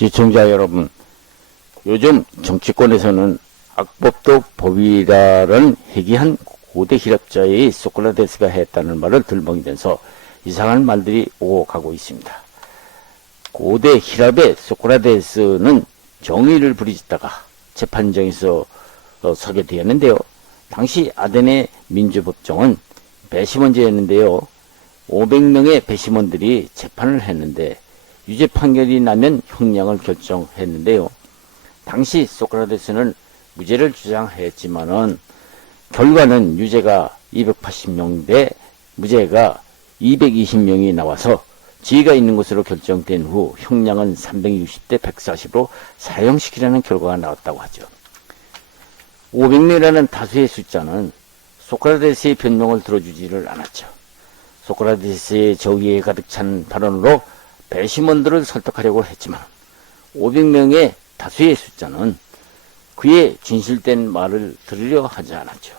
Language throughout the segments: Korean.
시청자 여러분, 요즘 정치권에서는 악법도 법이라는 희귀한 고대 희랍자의 소크라테스가 했다는 말을 들먹이면서 이상한 말들이 오고 가고 있습니다. 고대 희랍의 소크라테스는 정의를 부리짖다가 재판정에서 서게 되었는데요. 당시 아테네 민주법정은 배심원제였는데요. 500명의 배심원들이 재판을 했는데 유죄 판결이 나면 형량을 결정했는데요. 당시 소크라테스는 무죄를 주장했지만은 결과는 유죄가 280명 대 무죄가 220명이 나와서 지위가 있는 것으로 결정된 후 형량은 360대 140으로 사형시키라는 결과가 나왔다고 하죠. 500명이라는 다수의 숫자는 소크라테스의 변명을 들어주지를 않았죠. 소크라테스의 저기에 가득 찬 발언으로 배심원들을 설득하려고 했지만 500명의 다수의 숫자는 그의 진실된 말을 들으려 하지 않았죠.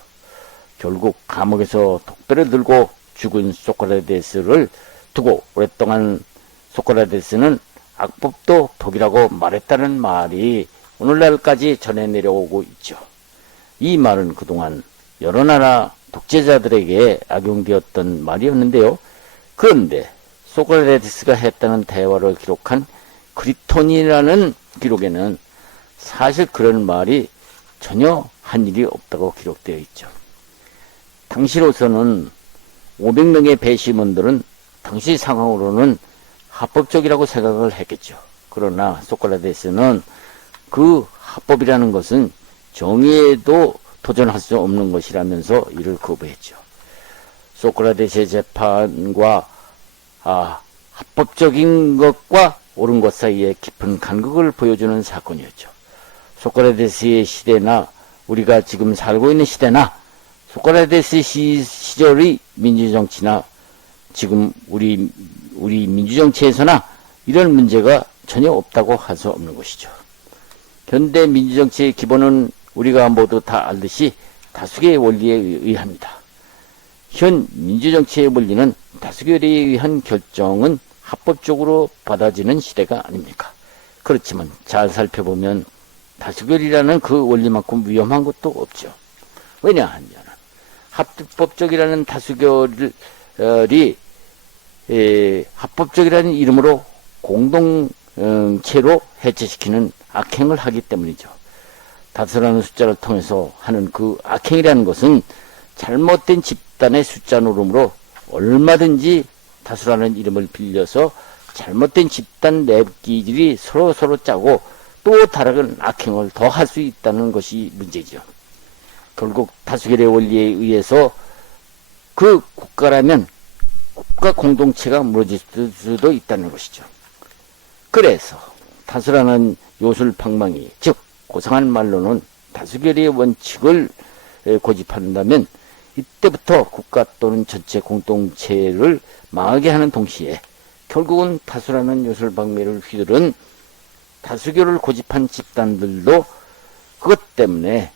결국 감옥에서 독배를 들고 죽은 소크라테스를 두고 오랫동안 소크라테스는 악법도 독이라고 말했다는 말이 오늘날까지 전해 내려오고 있죠. 이 말은 그동안 여러 나라 독재자들에게 악용되었던 말이었는데요. 그런데 소크라테스가 했다는 대화를 기록한 그리톤이라는 기록에는 사실 그런 말이 전혀 한 일이 없다고 기록되어 있죠. 당시로서는 500명의 배심원들은 당시 상황으로는 합법적이라고 생각을 했겠죠. 그러나 소크라테스는 그 합법이라는 것은 정의에도 도전할 수 없는 것이라면서 이를 거부했죠. 소크라테스의 재판과 합법적인 것과 옳은 것 사이에 깊은 간극을 보여주는 사건이었죠. 소크라테스의 시대나 우리가 지금 살고 있는 시대나 소크라테스 시절의 민주정치나 지금 우리 민주정치에서나 이런 문제가 전혀 없다고 할 수 없는 것이죠. 현대 민주정치의 기본은 우리가 모두 다 알듯이 다수결의 원리에 의합니다. 현 민주정치의 원리는 다수결에 의한 결정은 합법적으로 받아지는 시대가 아닙니까? 그렇지만 잘 살펴보면 다수결이라는 그 원리만큼 위험한 것도 없죠. 왜냐하면 합법적이라는 다수결이 합법적이라는 이름으로 공동체로 해체시키는 악행을 하기 때문이죠. 다수라는 숫자를 통해서 하는 그 악행이라는 것은 잘못된 집단의 숫자 노름으로 얼마든지 다수라는 이름을 빌려서 잘못된 집단 내끼리 서로 짜고 또 다른 악행을 더 할 수 있다는 것이 문제죠. 결국 다수결의 원리에 의해서 그 국가라면 국가 공동체가 무너질 수도 있다는 것이죠. 그래서 다수라는 요술방망이, 즉 고상한 말로는 다수결의 원칙을 고집한다면 이때부터 국가 또는 전체 공동체를 망하게 하는 동시에 결국은 다수라는 요술방망이를 휘두른 다수결을 고집한 집단들도 그것 때문에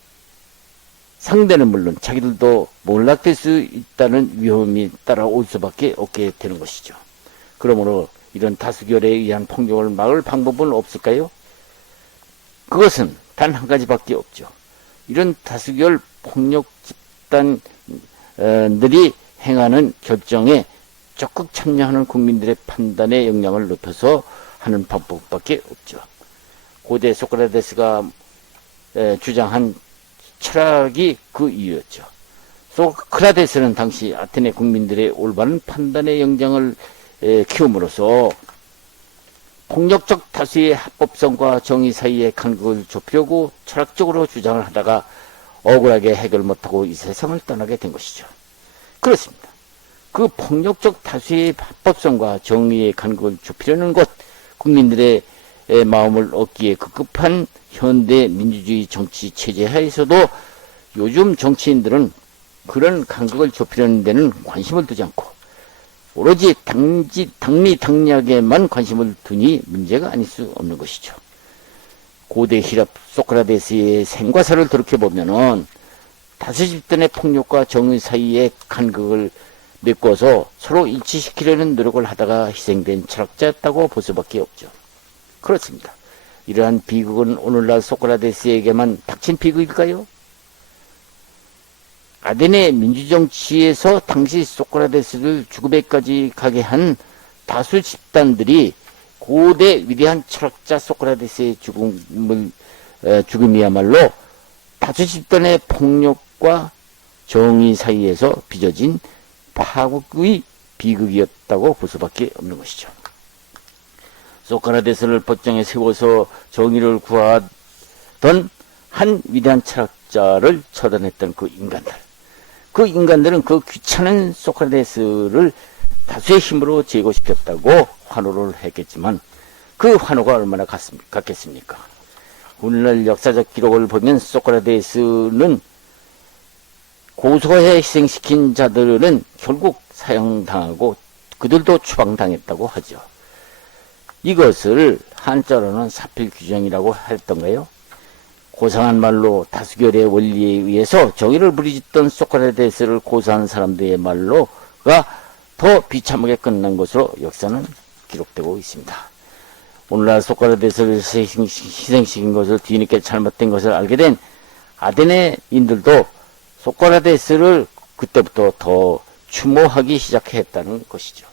상대는 물론 자기들도 몰락될 수 있다는 위험이 따라올 수밖에 없게 되는 것이죠. 그러므로 이런 다수결에 의한 폭력을 막을 방법은 없을까요? 그것은 단 한 가지밖에 없죠. 이런 다수결 폭력 집단들이 행하는 결정에 적극 참여하는 국민들의 판단의 역량을 높여서 하는 방법밖에 없죠. 고대 소크라테스가 주장한 철학이 그 이유였죠. 소크라테스는 당시 아테네 국민들의 올바른 판단의 역량을 키움으로써 폭력적 다수의 합법성과 정의 사이의 간극을 좁히려고 철학적으로 주장을 하다가 억울하게 해결 못하고 이 세상을 떠나게 된 것이죠. 그렇습니다. 그 폭력적 다수의 합법성과 정의의 간극을 좁히려는 것, 국민들의 마음을 얻기에 급급한 현대 민주주의 정치 체제 하에서도 요즘 정치인들은 그런 간극을 좁히려는 데는 관심을 두지 않고 오로지 당리당략에만 관심을 두니 문제가 아닐 수 없는 것이죠. 고대 히랍 소크라테스의 생과사를 돌이켜보면은 다수 집단의 폭력과 정의 사이의 간극을 메꿔서 서로 일치시키려는 노력을 하다가 희생된 철학자였다고 볼 수밖에 없죠. 그렇습니다. 이러한 비극은 오늘날 소크라테스에게만 닥친 비극일까요? 아테네 민주정치에서 당시 소크라테스를 죽음에까지 가게 한 다수 집단들이 고대 위대한 철학자 소크라테스의 죽음이야말로 다수 집단의 폭력과 정의 사이에서 빚어진 파국의 비극이었다고 볼 수밖에 없는 것이죠. 소크라테스를 법정에 세워서 정의를 구하던 한 위대한 철학자를 처단했던 그 인간들은 그 귀찮은 소크라테스를 다수의 힘으로 제거시켰다고 환호를 했겠지만 그 환호가 얼마나 같겠습니까? 오늘날 역사적 기록을 보면 소크라테스는 고소해 희생시킨 자들은 결국 사형당하고 그들도 추방당했다고 하죠. 이것을 한자로는 사필규정이라고 했던가요? 고상한 말로 다수결의 원리에 의해서 정의를 부리짖던 소크라테스를 고소한 사람들의 말로가 더 비참하게 끝난 것으로 역사는 기록되고 있습니다. 오늘날 소크라테스를 희생시킨 것을 뒤늦게 잘못된 것을 알게 된 아테네인들도 소크라테스를 그때부터 더 추모하기 시작했다는 것이죠.